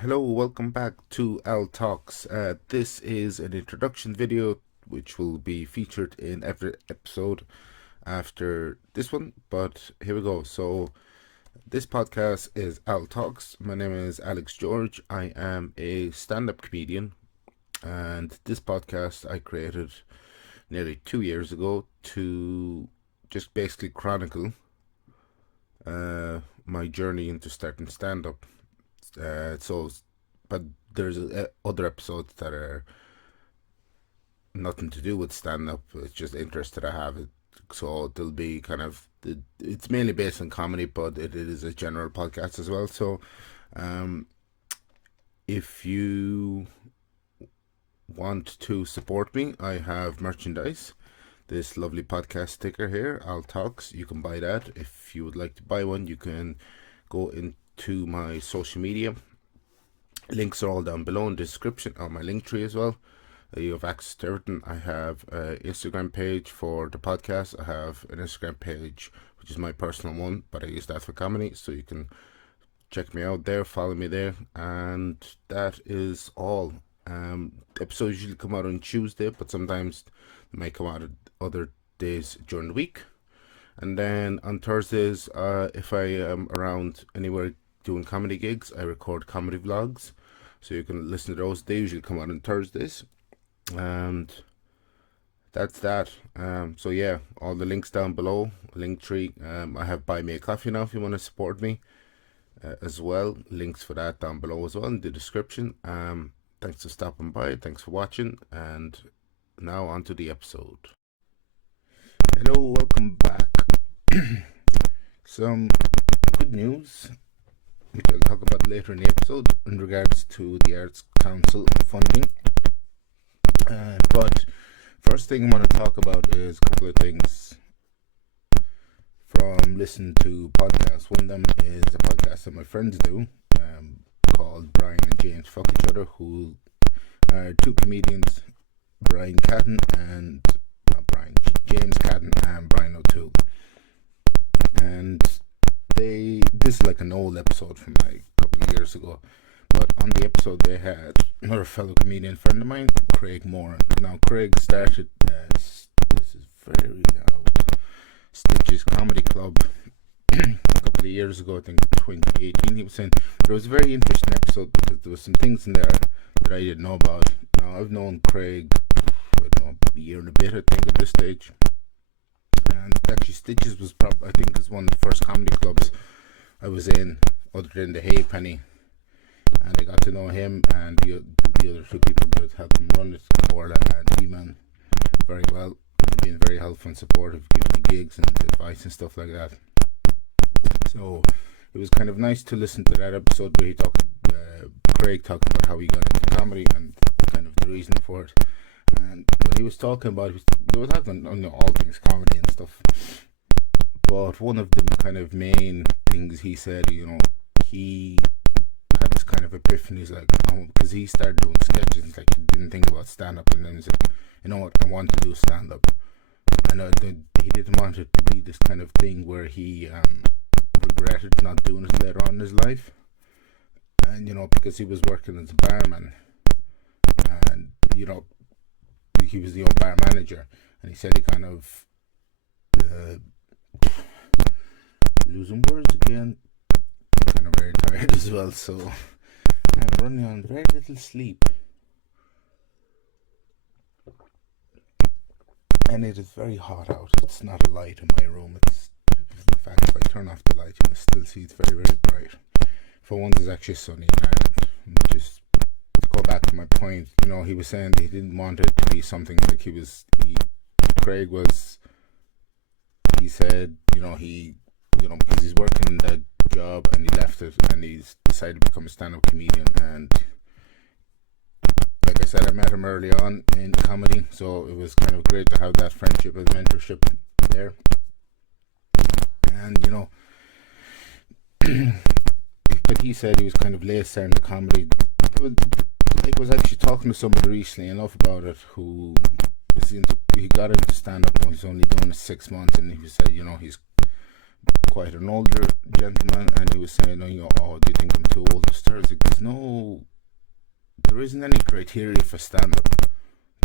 Hello, welcome back to Al Talks. This is an introduction video which will be featured in every episode after this one, but here we go. So, this podcast is Al Talks. My name is Alex George. I am a stand up comedian, and this podcast I created nearly 2 years ago to just basically chronicle my journey into starting stand up. So, but there's other episodes that are nothing to do with stand up. It's just interest that I have. So there'll be it's mainly based on comedy, but it is a general podcast as well. So, um, if you want to support me, I have merchandise. This lovely podcast sticker here, Al Talks. You can buy that. If you would like to buy one, you can go into my social media. Links are all down below in the description on my link tree as well. You have access to everything. I have an Instagram page for the podcast. I have an Instagram page which is my personal one, but I use that for comedy, so you can check me out there, follow me there, and that is all. Episodes usually come out on Tuesday, but sometimes they might come out at other days during the week. And then on Thursdays, if I am around anywhere doing comedy gigs, I record comedy vlogs, so you can listen to those. They usually come out on Thursdays, and that's that. So yeah, all the links down below, link tree. I have Buy Me a Coffee now if you want to support me as well. Links for that down below as well in the description. Thanks for stopping by, thanks for watching, and now on to the episode. Hello, welcome back. Some good news, which I'll talk about later in the episode, in regards to the Arts Council funding. But first thing I want to talk about is a couple of things from listening to podcasts. One of them is a podcast that my friends do, called Brian and James Fuck Each Other, who are two comedians, James Cadden and Brian O'Toole. And this is like an old episode from like a couple of years ago, but on the episode they had another fellow comedian friend of mine, Craig Moran. Now Craig started this is very loud, Stitches Comedy Club a couple of years ago, I think 2018. He was saying there was a very interesting episode because there was some things in there that I didn't know about. Now I've known Craig, I don't know, a year and a bit I think at this stage. And actually Stitches was I think is one of the first comedy clubs I was in, other than the Haypenny, and I got to know him and the other two people that helped him run it, Orla and E-Man, very well, being very helpful and supportive, giving me gigs and advice and stuff like that. So it was kind of nice to listen to that episode where Craig talked about how he got into comedy and kind of the reason for it. And when he was talking about it, they were talking on all things comedy and stuff. But one of the kind of main things he said, he had this kind of epiphany, like, because he started doing sketches, and like he didn't think about stand up, and then he said, you know what, I want to do stand up. And he didn't want it to be this kind of thing where he regretted not doing it later on in his life. And because he was working as a barman, and he was the old bar manager, and he said he kind of losing words again. I'm kind of very tired as well, so I'm running on very little sleep, and it is very hot out. It's not a light in my room. It's, in fact, if I turn off the light, you can still see it's very, very bright. For once, it's actually sunny in Ireland. Just to go back to my point, he was saying that he didn't want it to be something like Craig was. He said, because he's working in that job and he left it and he's decided to become a stand-up comedian. And like I said, I met him early on in comedy, so it was kind of great to have that friendship and mentorship there. And but he said he was kind of late starting the comedy. I was actually talking to somebody recently enough about it who he got into stand-up when he's only done it 6 months, and he said, he's quite an older gentleman, and he was saying, do you think I'm too old to start? There's no there isn't any criteria for stand-up.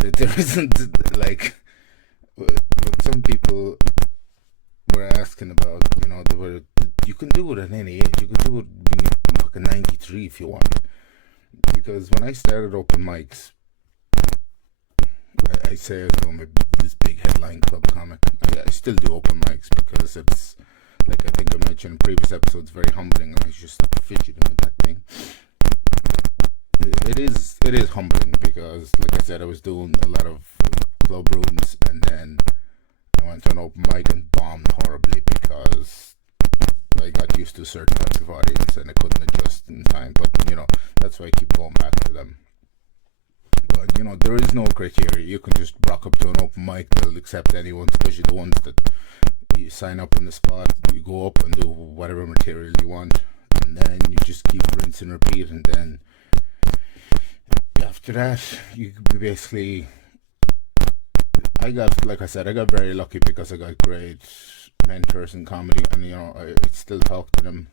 There isn't, like, what some people were asking about, you can do it at any age. You can do it when you're fucking 93 if you want. Because when I started open mics, I say as I'm this big headline club comic. I still do open mics because it's, like I think I mentioned in previous episodes, very humbling, and I just start fidgeting with that thing. It is humbling because, like I said, I was doing a lot of club rooms, and then I went to an open mic and bombed horribly because I got used to a certain type of audience and I couldn't adjust in time. But that's why I keep going back to them. But there is no criteria. You can just rock up to an open mic; they'll accept anyone, especially the ones that you sign up on the spot. You go up and do whatever material you want, and then you just keep rinse and repeat. And then after that, you basically. I got very lucky because I got great mentors in comedy, and I still talk to them.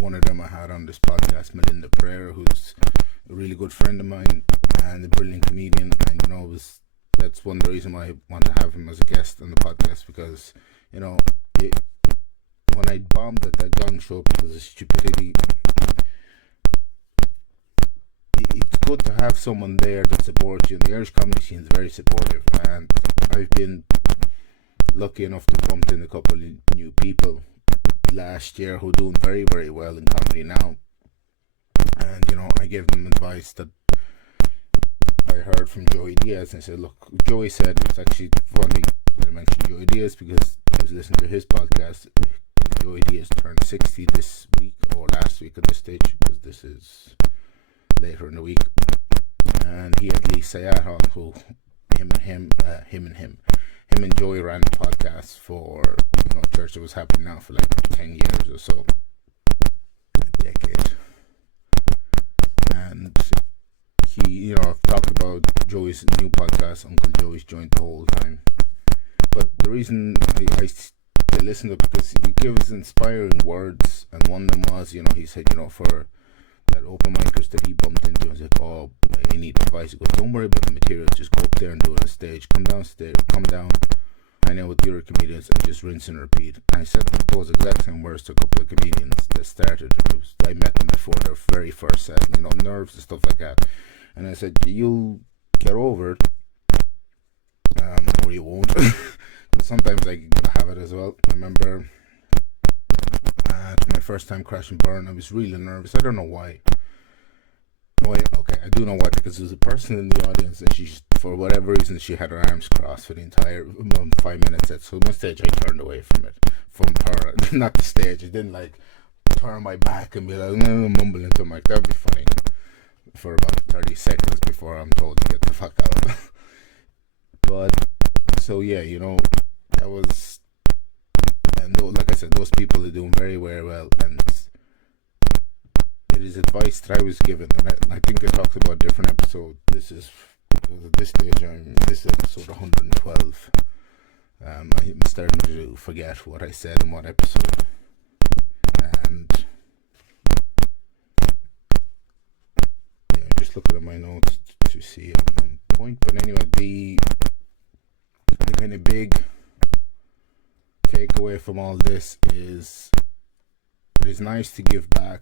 One of them I had on this podcast, Melinda Prayer, who's a really good friend of mine and a brilliant comedian, and that's one of the reasons why I want to have him as a guest on the podcast, because when I bombed at that gun show because of stupidity, it's good to have someone there that supports you. And the Irish comedy scene is very supportive, and I've been lucky enough to bump in a couple of new people last year who are doing very, very well in comedy now. And I gave them advice that I heard from Joey Diaz, and I said, look, Joey said, it's actually funny that I mentioned Joey Diaz because I was listening to his podcast. Joey Diaz turned 60 this week, or last week at this stage, because this is later in the week. And he had Lee Sayat on, who him and Joey ran the podcast for a church that was happening now for like 10 years or so, a decade. And he, I've talked about Joey's new podcast, Uncle Joey's Joint, the whole time. But the reason I listen to it, because he gives inspiring words, and one of them was, he said, for that open micers that he bumped into, I was like, oh, I need advice. He goes, don't worry about the material, just go up there and do it on stage. Come down, hang out with the other comedians and just rinse and repeat. And I said those exact same words to a couple of comedians that started. I met them before their very first set, nerves and stuff like that. And I said, you'll get over it, or you won't. Sometimes I have it as well. I remember my first time Crash and Burn, I was really nervous. I don't know why. Okay, I do know why, because there was a person in the audience and she, for whatever reason, she had her arms crossed for the entire 5-minute set. So on stage, I turned away from her, not the stage. I didn't turn my back and be like mumbling to Mike. That would be funny for about 30 seconds before I'm told to get the fuck out. But so yeah, that was, and like I said, those people are doing very, very well, and it is advice that I was given, and I think I talked about a different episode. This is, at this stage, this is episode 112. I'm starting to forget what I said in what episode, and yeah, I'm just looking at my notes to see I'm on point. But anyway, the kind of big takeaway from all this is it is nice to give back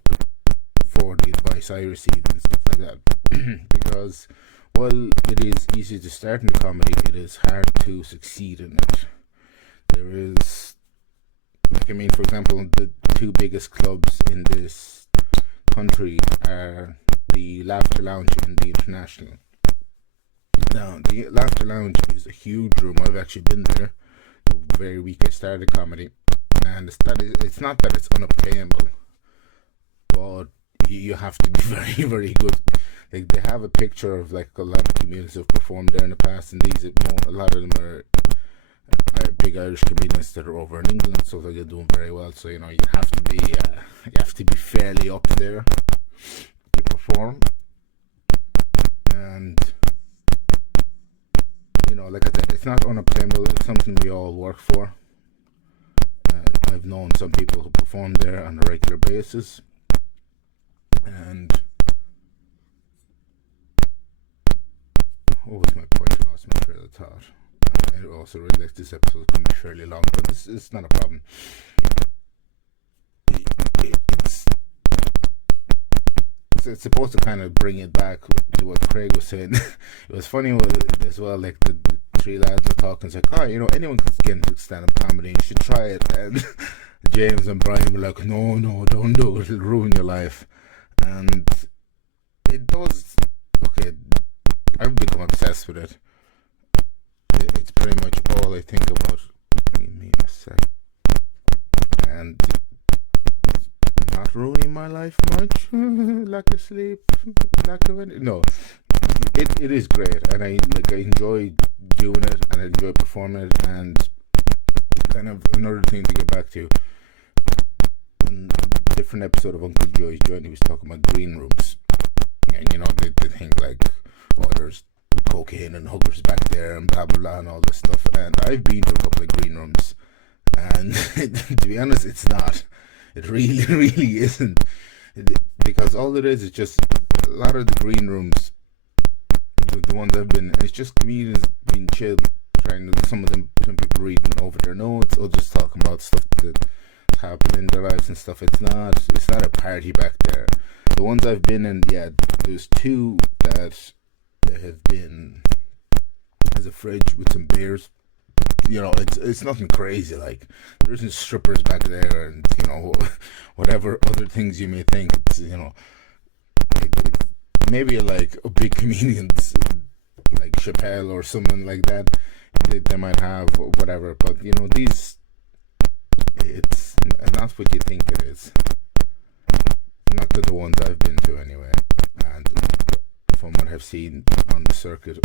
for the advice I received and stuff like that, because while it is easy to start in the comedy, it is hard to succeed in it. There is, for example, the two biggest clubs in this country are the Laughter Lounge and the International. Now, the Laughter Lounge is a huge room. I've actually been there the very week I started comedy, and it's not that it's unobtainable, but you have to be very, very good. They have a picture of a lot of comedians who've performed there in the past, and a lot of them are big Irish comedians that are over in England, so they're doing very well. So you have to be fairly up there to perform, and like I said, it's not unobtainable. It's something we all work for. I've known some people who perform there on a regular basis, and what was my point? I lost my trail of thought. I also realize this episode is going to be fairly long, but it's not a problem. It's supposed to kind of bring it back to what Craig was saying. It was funny as well, like the three lads were talking. It's like, oh, anyone can get into stand-up comedy. You should try it. And James and Brian were like, no, don't do it. It'll ruin your life. And it does. Okay, I've become obsessed with it. It's pretty much all I think about. Give me a sec. And not ruining my life much. Lack of sleep, lack of any. No, it is great, and I enjoy doing it, and I enjoy performing it. And kind of another thing to get back to, in a different episode of Uncle Joey's Journey, he was talking about green rooms, and they think like, oh, there's cocaine and hookers back there and blah blah blah and all this stuff. And I've been to a couple of green rooms, and to be honest, it's not. It really, really isn't. Because all it is just a lot of the green rooms, the ones I've been in, it's just comedians being chill, some people reading over their notes or just talking about stuff that happened in their lives and stuff. It's not a party back there. The ones I've been in, yeah, there's two that have been as a fridge with some beers. It's nothing crazy. Like, there isn't strippers back there, and whatever other things you may think. It's maybe like a big comedians like Chappelle or someone like that. They might have or whatever, but these, it's not what you think it is. Not to the ones I've been to anyway, and from what I've seen on the circuit,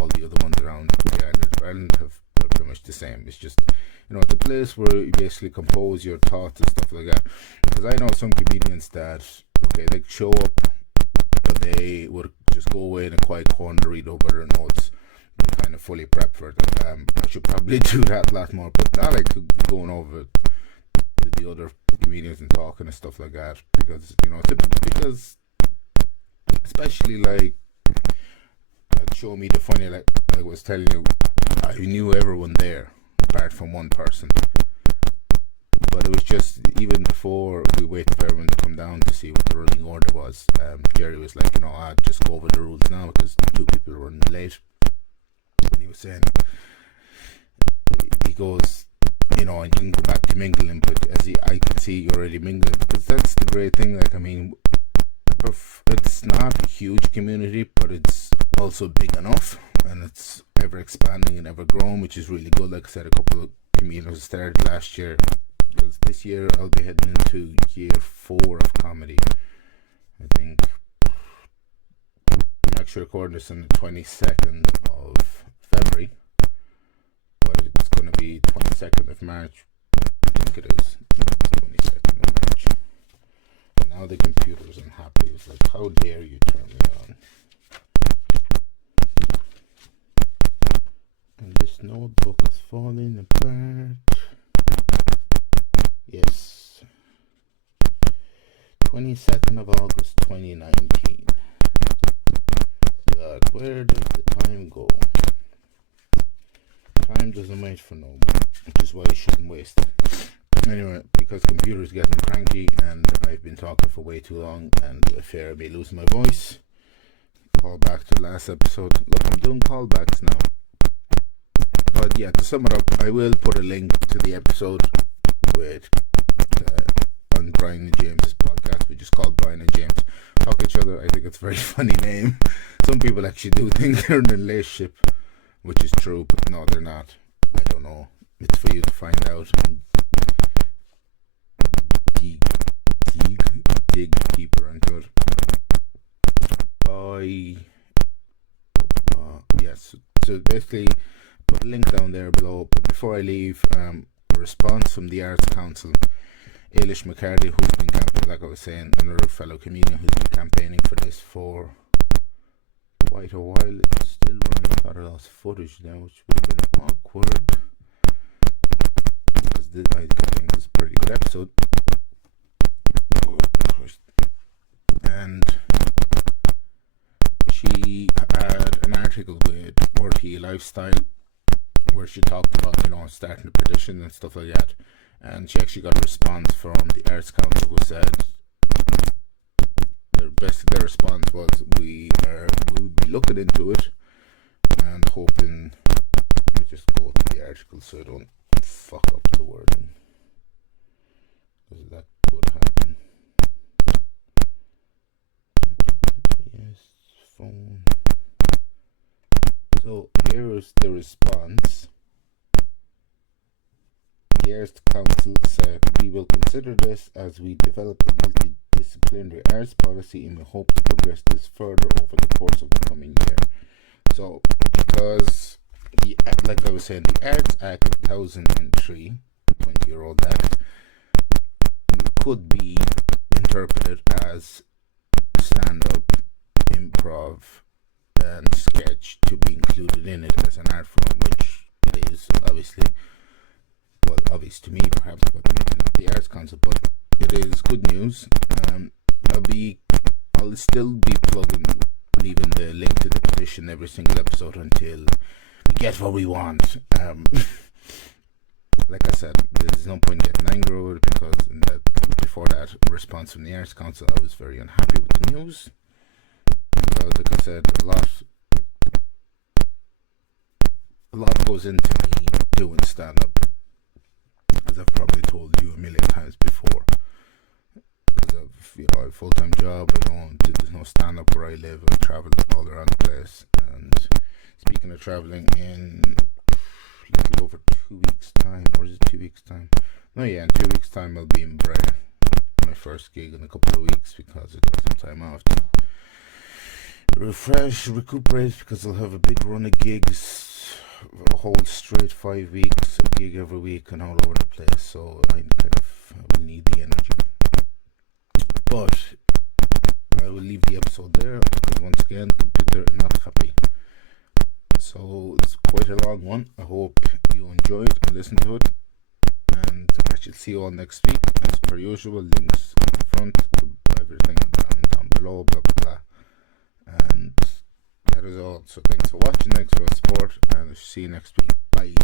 all the other ones around the island have pretty much the same. It's just the place where you basically compose your thoughts and stuff like that. Because I know some comedians that they show up, but they would just go away in a quiet corner, read over their notes, and kind of fully prep for it. I should probably do that a lot more, but I like going over the other comedians and talking and stuff like that, because because especially like Show Me the Funny, like I was telling you, I knew everyone there apart from one person, but it was just, even before we waited for everyone to come down to see what the running order was, Jerry was like, I'd just go over the rules now because two people were running late. And he was saying, he goes, and you can go back to mingling, but I can see you're already mingling, because that's the great thing. Like, I mean, it's not a huge community, but it's also big enough, and it's ever expanding and ever growing, which is really good. Like I said, a couple of comedians started last year, because this year I'll be heading into year 4 of comedy. I think I'm actually recording this on the 22nd of February, but it's going to be 22nd of March. I think it is. It's 22nd of March. And now the computer's unhappy. It's like, how dare you turn me on? And this notebook is falling apart. Yes. 22nd of August 2019. God, where does the time go? Time doesn't wait for no one, which is why you shouldn't waste it. Anyway, because computer's getting cranky and I've been talking for way too long, and I fear I may lose my voice. Call back to the last episode. Look, I'm doing callbacks now. But yeah, to sum it up, I will put a link to the episode with on Brian and James's podcast, which is called Brian and James Talk Each Other. I think it's a very funny name. Some people actually do think they're in a relationship, which is true, but no, they're not. I don't know. It's for you to find out and dig deeper into it. Yes. So basically, put a link down there below. But before I leave, a response from the Arts Council. Ailish McCarthy, who's been campaigning, like I was saying, another fellow comedian who's been campaigning for this for quite a while. It's still running. I thought I lost footage now, which would have been awkward, because I think this is a pretty good episode. And she had an article article with RT Lifestyle where she talked about, starting a petition and stuff like that. And she actually got a response from the Arts Council who said their response was, we'll be looking into it and hoping. Let me just go to the article so I don't fuck up the wording, because that could happen. Yes, phone. So here is the response. The Arts Council said, we will consider this as we develop a multidisciplinary arts policy, and we hope to progress this further over the course of the coming year. So, because, like I was saying, the Arts Act of 2003, 20-year-old act, could be interpreted as stand-up, improv, and sketch to be included in it as an art form, which it is obvious to me perhaps, but maybe not the Arts Council. But it is good news. I'll still be leaving the link to the petition every single episode until we get what we want. Like I said, there's no point getting angry over it, because before that response from the Arts Council, I was very unhappy with the news. Because, like I said, a lot goes into me doing stand-up, as I've probably told you a million times before. Because I have a full-time job, there's no stand-up where I live, I travel all around the place. And speaking of traveling, in a little over 2 weeks' time, or is it 2 weeks' time? No, yeah, in 2 weeks' time I'll be in Breen, my first gig in a couple of weeks, because I got some time off to refresh, recuperate, because I'll have a big run of gigs, a whole straight 5 weeks, a gig every week and all over the place, so I will need the energy. But I will leave the episode there, because once again, computer is not happy. So it's quite a long one. I hope you enjoyed and listened to it, and I shall see you all next week. As per usual, links in the front to everything down below, blah blah blah. And that is all. So thanks for watching, thanks for your support, and I'll see you next week. Bye.